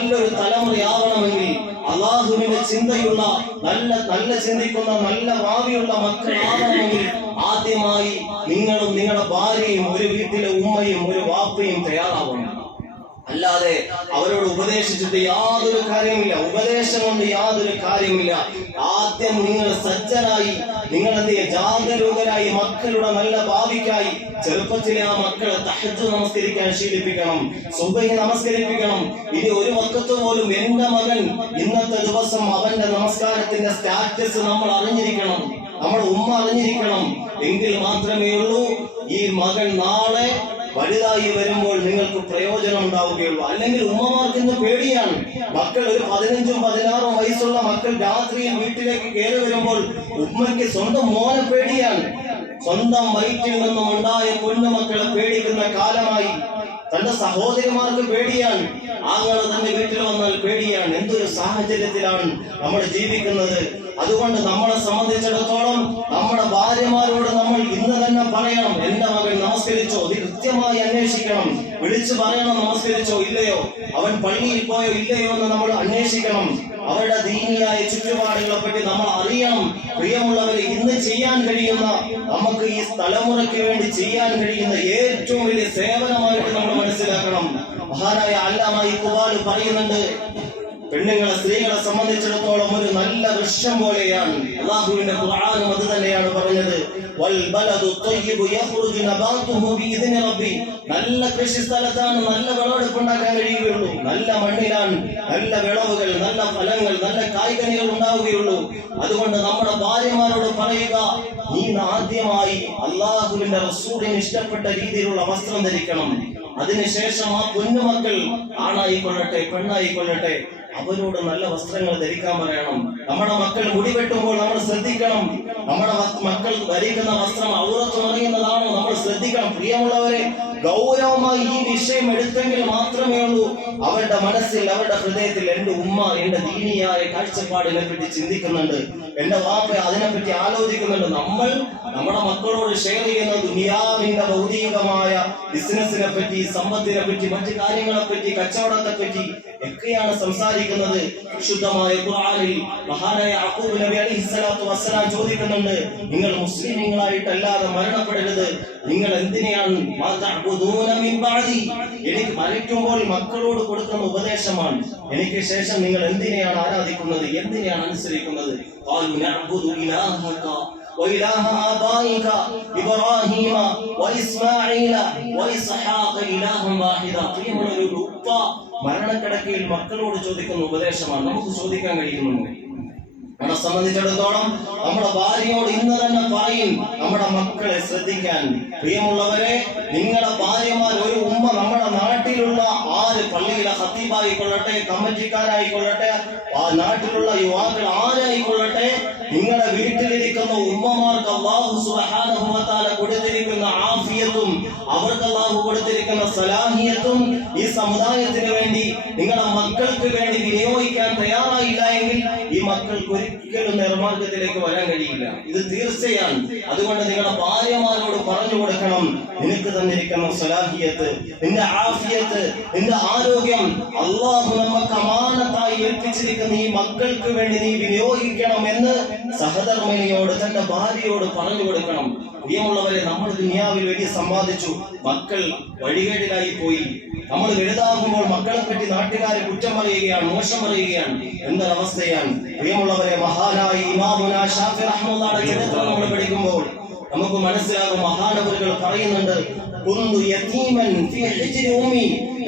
നല്ലൊരു തലമുറയാവണമെങ്കിൽ അള്ളാഹുവിന്റെ ചിന്തയുള്ള നല്ല നല്ല ചിന്തിക്കുന്ന നല്ല ഭാവിയുള്ള മക്കളാവണമെങ്കിൽ ആദ്യമായി നിങ്ങളും നിങ്ങളുടെ ഭാര്യയും ഒരു വീട്ടിലെ ഉമ്മയും ഒരു വാപ്പയും തയ്യാറാവണം. അല്ലാതെ അവരോട് ഉപദേശിച്ചിട്ട് യാതൊരു കാര്യമില്ല ഉപദേശം കൊണ്ട് യാതൊരു കാര്യമില്ല ആദ്യം നിങ്ങൾ സജ്ജനായി ചെയ്യുക ജാഗരൂകരായി മക്കളുടെ നല്ല ഭാവിക്കായി ചെറുപ്പത്തിലെ ആ മക്കളെ തഹജ് നമസ്കരിക്കാൻ ശീലിപ്പിക്കണം സുബഹി നമസ്കരിപ്പിക്കണം. ഇനി ഒരു വക്കത്ത് പോലും എന്റെ മകൻ ഇന്നത്തെ ദിവസം അവന്റെ നമസ്കാരത്തിന്റെ സ്റ്റാറ്റസ് നമ്മൾ അറിഞ്ഞിരിക്കണം. നമ്മൾ ഉമ്മ അറിഞ്ഞിരിക്കണം. എങ്കിൽ മാത്രമേ ഉള്ളൂ ഈ മകൻ നാളെ വലുതായി വരുമ്പോൾ നിങ്ങൾക്ക് പ്രയോജനം ഉണ്ടാവുകയുള്ളൂ. അല്ലെങ്കിൽ ഉമ്മമാർക്ക് ഇന്ന് പേടിയാണ്. മക്കൾ ഒരു പതിനഞ്ചും പതിനാറും വയസ്സുള്ള മക്കൾ രാത്രിയിൽ വീട്ടിലേക്ക് കയറി വരുമ്പോൾ ഉമ്മയ്ക്ക് സ്വന്തം മോനെ പേടിയാണ്. സ്വന്തം വയറ്റിൽ നിന്നും ഉണ്ടായ പൊന്നുമക്കളെ പേടിക്കുന്ന കാലമായി. തന്റെ സഹോദരിമാർക്ക് പേടിയാണ്. ആങ്ങൾ തന്റെ വീട്ടിൽ വന്നാൽ പേടിയാണ്. എന്തൊരു സാഹചര്യത്തിലാണ് നമ്മൾ ജീവിക്കുന്നത്? അതുകൊണ്ട് നമ്മളെ സംബന്ധിച്ചിടത്തോളം നമ്മുടെ ഭാര്യമാരോട് നമ്മൾ ഇന്ന് തന്നെ പറയണം. എന്റെ മകൻ നമസ്കരിച്ചോ? ഇത് കൃത്യമായി അന്വേഷിക്കണം. വിളിച്ചു പറയണം നമസ്കരിച്ചോ? ഇല്ലയോ? അവൻ പള്ളിയിൽ പോയോ? ഇല്ലയോ? എന്ന് നമ്മൾ അന്വേഷിക്കണം. അവരുടെ ദീനിയായ ചുറ്റുപാടുകളെ പറ്റി നമ്മൾ അറിയണം. പ്രിയമുള്ളവരെ ഇന്ന് ചെയ്യാൻ കഴിയുന്ന നമുക്ക് ഈ തലമുറയ്ക്ക് വേണ്ടി ചെയ്യാൻ കഴിയുന്ന ഏറ്റവും വലിയ സേവനമായിട്ട് നമ്മൾ മനസ്സിലാക്കണം. മഹാനായ അല്ലാമ ഇക്കുബാൽ പറയുന്നുണ്ട് പെണ്ണുങ്ങളെ സ്ത്രീകളെ സംബന്ധിച്ചിടത്തോളം ഒരു നല്ല ദൃശ്യം പോലെയാണ്. അള്ളാഹുവിന്റെ ഖുർആനും അത് തന്നെയാണ് പറഞ്ഞത്. നല്ല കൃഷി സ്ഥലത്താണ് നല്ല വിളവെടുപ്പ് ഉണ്ടാക്കാൻ കഴിയുകയുള്ളൂ. നല്ല മണ്ണിലാണ് നല്ല വിളവുകൾ നല്ല ഫലങ്ങൾ നല്ല കായ്കനികൾ ഉണ്ടാവുകയുള്ളൂ. അതുകൊണ്ട് നമ്മുടെ ഭാര്യമാരോട് പറയുക നീ ആദ്യമായി അള്ളാഹുവിന്റെ റസൂലിന് ഇഷ്ടപ്പെട്ട രീതിയിലുള്ള വസ്ത്രം ധരിക്കണം. അതിനുശേഷം ആ പൊന്നുമക്കൾ ആണായിക്കൊള്ളട്ടെ പെണ്ണായിക്കൊള്ളട്ടെ. അവരോട് നല്ല വസ്ത്രങ്ങൾ ധരിക്കാൻ പറയണം. നമ്മുടെ മക്കൾ മുടി വെട്ടുമ്പോൾ നമ്മൾ ശ്രദ്ധിക്കണം. നമ്മുടെ മക്കൾ ധരിക്കുന്ന വസ്ത്രം ഔറത്ത് മറിയുന്നതാണോ നമ്മൾ ശ്രദ്ധിക്കണം. പ്രിയമുള്ളവരെ ഗൗരവമായി ഈ വിഷയം എടുത്തെങ്കിൽ മാത്രമേ ഉള്ളൂ. അവരുടെ മനസ്സിൽ അവരുടെ ഹൃദയത്തിൽ എന്റെ ഉമ്മ എന്റെ ദീനിയായ കാഴ്ചപ്പാടിനെ പറ്റി ചിന്തിക്കുന്നുണ്ട്. എന്റെ വാപ്പ അതിനെപ്പറ്റി ആലോചിക്കുന്നുണ്ട്. നമ്മൾ നമ്മുടെ മക്കളോട് ഷെയർ ചെയ്യുന്ന ദുനിയാവിന്റെ ഭൗതികമായ ബിസിനസിനെ പറ്റി സമ്പത്തിനെ പറ്റി മറ്റു കാര്യങ്ങളെ പറ്റി കച്ചവടത്തെ പറ്റി ഒക്കെയാണ് സംസാരിക്കുന്നത്. ശുദ്ധമായ ഖുർആനിൽ മഹാനായ യാക്കൂബ് നബി അലൈഹി സ്വലാത്തു വസ്സലാം ചോദിക്കുന്നുണ്ട് നിങ്ങൾ മുസ്ലിമുകളായിട്ട് അല്ലാതെ മരണപ്പെടരുത്. നിങ്ങൾ എന്തിനെയാണ്? എനിക്ക് മരിക്കുമ്പോൾ മക്കളോട് കൊടുക്കുന്ന ഉപദേശമാണ്. എനിക്ക് ശേഷം നിങ്ങൾ എന്തിനെയാണ് ആരാധിക്കുന്നത്? എന്തിനെയാണ് അനുസരിക്കുന്നത്? وإله آبائك إبراهيم وإسماعيل وإسحاق إلها واحدا പ്രിയമുള്ള ഒരു ഉപ്പ മരണക്കിടക്കയിൽ മക്കളോട് ചോദിക്കുന്ന ഉപദേശമാണ് നമുക്ക് ചോദിക്കാൻ കഴിയുന്നുണ്ട് നമ്മളെ സംബന്ധിച്ചിടത്തോളം നമ്മുടെ ഭാര്യയോട് ഇന്ന് തന്നെ പറയും നമ്മുടെ മക്കളെ ശ്രദ്ധിക്കാൻ പ്രിയമുള്ളവരെ നിങ്ങളുടെ ഭാര്യമാർ ഒരു ഉമ്മ നമ്മുടെ നാട്ടിലുള്ള ആര് പള്ളിയിലെ ഹത്തീബായിക്കൊള്ളട്ടെ കമ്മിറ്റിക്കാരായിക്കൊള്ളട്ടെ ആ നാട്ടിലുള്ള യുവാക്കൾ ആരായിക്കൊള്ളട്ടെ നിങ്ങളുടെ വീട്ടിലിരിക്കുന്ന ഉമ്മമാർക്ക് അള്ളാഹു സുബ്ഹാനഹു വ തആല ആഫിയത്തും അവർക്ക് അള്ളാഹു കൊടുത്തിരിക്കുന്ന സലാഹിയത്തും ഈ സമുദായത്തിന് വേണ്ടി നിങ്ങളുടെ മക്കൾക്ക് വേണ്ടി വിനിയോഗിക്കാൻ തയ്യാറായില്ല എങ്കിൽ ഈ മക്കൾക്ക് ഒരിക്കലും നിർമാർഗത്തിലേക്ക് വരാൻ കഴിയില്ല. ഇത് തീർച്ചയാണ്. അതുകൊണ്ട് നിങ്ങളുടെ ഭാര്യമാരോട് പറഞ്ഞു കൊടുക്കണം. നിനക്ക് തന്നിരിക്കുന്ന സലാഹിയത്ത് നിന്റെ ആഫിയത്ത് നിന്റെ ആരോഗ്യം അള്ളാഹു നമുക്ക് അമാനത്തായി ഏൽപ്പിച്ചിരിക്കുന്ന ഈ മക്കൾക്ക് വേണ്ടി നീ വിനിയോഗിക്കണം എന്ന് സഹധർമ്മിനിയോട് തന്റെ ഭാര്യയോട് പറഞ്ഞു കൊടുക്കണം. പ്രിയമുള്ളവരെ നമ്മൾ ദുനിയാവിൽ വലിയ സമ്പാദിച്ചു. മക്കൾ വഴികേടിലായി പോയി നമ്മൾ വലുതാകുമ്പോൾ മക്കളെ പറ്റി നാട്ടുകാരെ കുറ്റം പറയുകയാണ് മോശം പറയുകയാണ് എന്തൊരവസ്ഥയാണ് പ്രിയമുള്ളവരെ മഹാനായി ഇമാമുന ഷാഫി റഹ്മുള്ളാഹിയുടെ ചരിത്രം നമ്മൾ പഠിക്കുമ്പോൾ നമുക്ക് മനസ്സിലാകും മഹാനവരുകൾ പറയുന്നുണ്ട്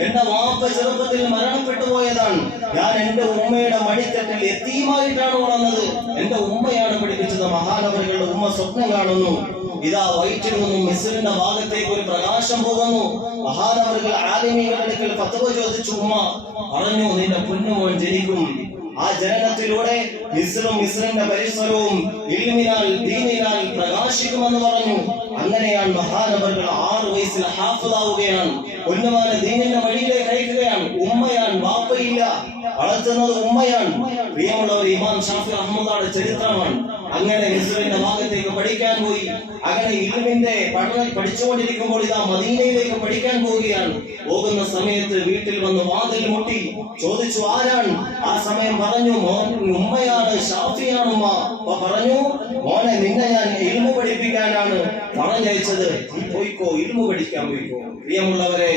എന്റെ വാപ്പ ചെറുപ്പത്തിൽ മരണപ്പെട്ടു പോയതാണ്. ഞാൻ എന്റെ ഉമ്മയുടെ മടിത്തട്ടിൽ യതീമായിട്ടാണ് വളർന്നത്. എന്റെ ഉമ്മയാണ് പഠിപ്പിച്ചത്. മഹാനവരുകളുടെ ഉമ്മ സ്വപ്നം കാണുന്നു. ഇതാ വയറ്റിൽ നിന്നും മിസിലിന്റെ ഭാഗത്തേക്ക് ഒരു പ്രകാശം പോകുന്നു. മഹാനവറുകൾ ആലിമീകളുടെ അടുക്കൽ ഫത്വ ചോദിച്ചു ഉമ്മ പറഞ്ഞു നിന്റെ പൊന്നുമോൻ ജനിക്കും. ആ ജനനത്തിലൂടെ മിസ്ലും മിസ്ലിന്റെ പരിസരവും ഇൽമിനാൽ ദീനിനാൽ പ്രകാശിക്കുമെന്ന് പറഞ്ഞു. അങ്ങനെയാണ് മഹാനവറുകൾ ആറ് വയസ്സിൽ ഹാഫിളാവുകയാണ് പൊന്നുമാനെ ദീനിന്റെ വഴിയിലേക്ക് അയക്കുകയാണ്. ഉമ്മയാണ് വാപ്പയില്ല. വളർത്തുന്നത് ഉമ്മയാണ്. പ്രിയമുള്ളവർ ഇമാം ഷാഫി അഹമ്മദാടെ ചരിത്രമാണ്. അങ്ങനെ ഇസ്ലാമിന്റെ ഭാഗത്തേക്ക് പഠിക്കാൻ പോയി. അങ്ങനെ ഇൽമിന്റെ പഠനം പഠിച്ചുകൊണ്ടിരിക്കുമ്പോൾ ഇതാ മദീനയിലേക്ക് പഠിക്കാൻ പോവുകയാണ്. പോകുന്ന സമയത്ത് വീട്ടിൽ വന്ന് വാതിൽ മുട്ടി ചോദിച്ചു ആരാണ്? ആ സമയം പറഞ്ഞു മോൻ ഉമ്മയാണ് ഷാഫിയാണ് ഉമ്മ അപ്പൊ പറഞ്ഞു മോനെ നിന്നെ ഞാൻ ഇൽമു പഠിപ്പിക്കാനാണ് പറഞ്ഞയച്ചത്. പോയിക്കോ ഇൽമു പഠിക്കാൻ പോയിക്കോ. പ്രിയമുള്ളവരെ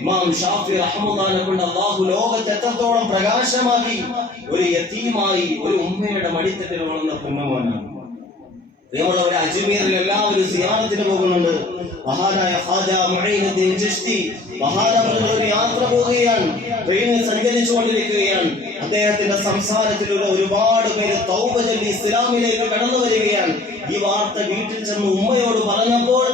ഇമാം ഷാഫി റഹ്മുദാനെ കൊണ്ട് അള്ളാഹു ലോകത്തെ എത്രത്തോളം പ്രകാശമാക്കി ഒരു യത്തീമായി ഒരു ഉമ്മയുടെ മടിത്തട്ടിൽ വളർന്ന കുന്നമോനാണ് പ്രിയമുള്ളവരെ അജ്മീറിൽ എല്ലാവരും സിയാറത്തിന് പോകുന്നുണ്ട്. മഹാനായ ഖാജ മുഈനുദ്ദീൻ ചിശ്തി മഹാനവറുകൾ ഒരു യാത്ര പോവുകയാണ്. ട്രെയിനിൽ സഞ്ചരിച്ചു കൊണ്ടിരിക്കുകയാണ് അദ്ദേഹത്തിന്റെ സംസാരത്തിലൂടെ ഒരുപാട് പേര് തൗബ ചൊല്ലി ഇസ്ലാമിലേക്ക് കടന്നു വരികയാണ്. ഈ വാർത്ത വീട്ടിൽ ചെന്ന് ഉമ്മയോട് പറഞ്ഞപ്പോൾ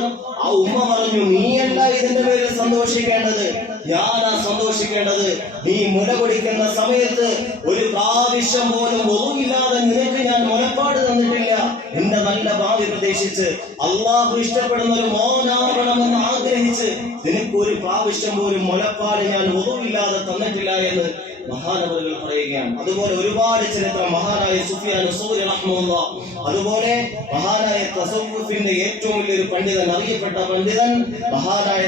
ആ ഉമ്മ പറഞ്ഞു നീയല്ല ഇതിന്റെ പേരിൽ സന്തോഷിക്കേണ്ടത്? ഞാനാ സന്തോഷിക്കേണ്ടത്? നീ മുല കുടിക്കുന്ന സമയത്ത് ഒരു പ്രാവശ്യം പോലും ഒന്നുമില്ലാതെ നിനക്ക് ഞാൻ മുലപ്പാട് തന്നിട്ടില്ല. എന്റെ നല്ല ഭാവി പ്രതീക്ഷിച്ച് അള്ളാഹു ഇഷ്ടപ്പെടുന്ന ഒരു മോനാകണമെന്ന് ആഗ്രഹിച്ച് നിനക്ക് ഒരു പ്രാവശ്യം പോലും മുലപ്പാട് ഞാൻ ഒന്നുമില്ലാതെ തന്നിട്ടില്ല എന്ന് മഹാനവറുകൾ പറയുകയാണ്. അതുപോലെ ഒരുപാട് ചരിത്രം മഹാനായ സുഫിയാൻ അതുപോലെ മഹാനായ തസവുഫിന്റെ ഏറ്റവും വലിയൊരു പണ്ഡിതൻ അറിയപ്പെട്ട പണ്ഡിതൻ മഹാനായ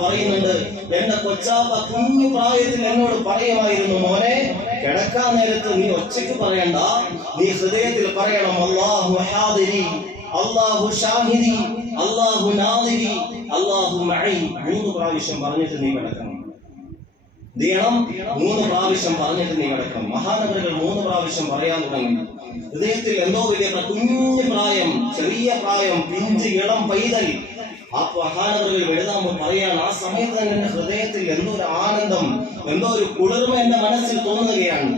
പറയുന്നുണ്ട് എന്റെ കൊച്ചാപ്പ കുഞ്ഞു പ്രായത്തിൽ എന്നോട് പറയുമായിരുന്നു മോനെ കിടക്കാൻ നേരത്ത് നീ ഒച്ചയ്ക്ക് പറയണ്ട നീ ഹൃദയത്തിൽ പറയണം അള്ളാഹു ഹാദിരി അള്ളാഹു ഷാഹിദി അള്ളാഹു നാദിരി അള്ളാഹു മൂന്ന് പ്രാവശ്യം പറഞ്ഞിട്ട് നീ കിടക്കണം എന്ത് മൂന്ന് പ്രാവശ്യം പറഞ്ഞിട്ട് നീ കിടക്കണം മഹാനഗരങ്ങൾ മൂന്ന് പ്രാവശ്യം പറയാൻ തുടങ്ങി. ഹൃദയത്തിൽ എന്തോ വലിയ കുഞ്ഞു പ്രായം ചെറിയ പ്രായം പിഞ്ച് ഇളം പൈതൽ. ആ മഹാനഗരങ്ങൾ എഴുതാമ്പോൾ പറയാൻ ആ സമയത്ത് തന്നെ ഹൃദയത്തിൽ എന്തോ ഒരു ആനന്ദം എന്തോ ഒരു കുളിർമ എന്റെ മനസ്സിൽ തോന്നുകയാണ്.